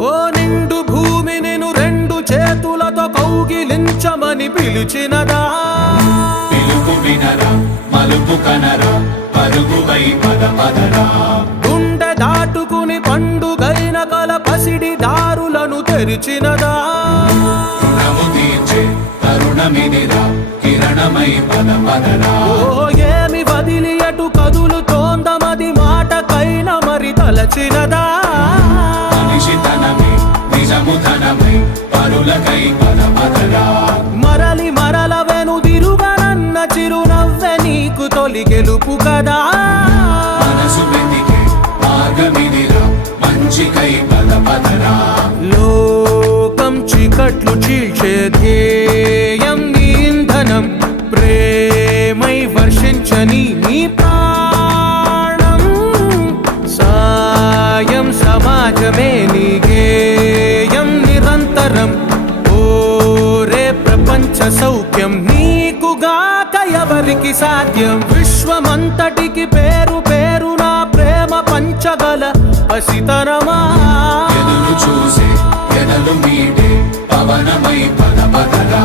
ఓ నిండు భూమి నిన్ను రెండు చేతులతో కౌగిలించమని పిలిచినదా పిలుపు వినరా మలుపు కనరా పరుగువై పద పదరా గుండె దాటుకుని పండుగైన కల పసిడి దారులను తెరిచినదా రుణము తీర్చే తరుణమిదిరా కిరణమై పద పదరా ఓ ఏమి వదిలి అటు కదులుతోందమది మాటకైన మరి తలచినదా మనిషితనమే నిజముతనమై పరులకై పద పదరా మరలి మరల వెనుదిరుగనన్న చిరునవ్వె నీకు తొలి గెలుపు కదా మనసు వెతికే మార్గమిదిరా మంచికై పద పదరా లోకం చీకట్లు చీల్చే ధ్యేయం నీ ఇంధనం ప్రేమై వర్షించని నీ ప్రాణం సాయం సమాజమే నీ గేయం నిరంతరం ఓరే ప్రపంచ సౌఖ్యం నీకుగాక ఎవరికి సాధ్యం విశ్వమంతటికి పేరు పేరు నా ప్రేమ పంచగల పసితరమా ఎదురు చూసే ఎదలు మీడే పవనమై పద పదరా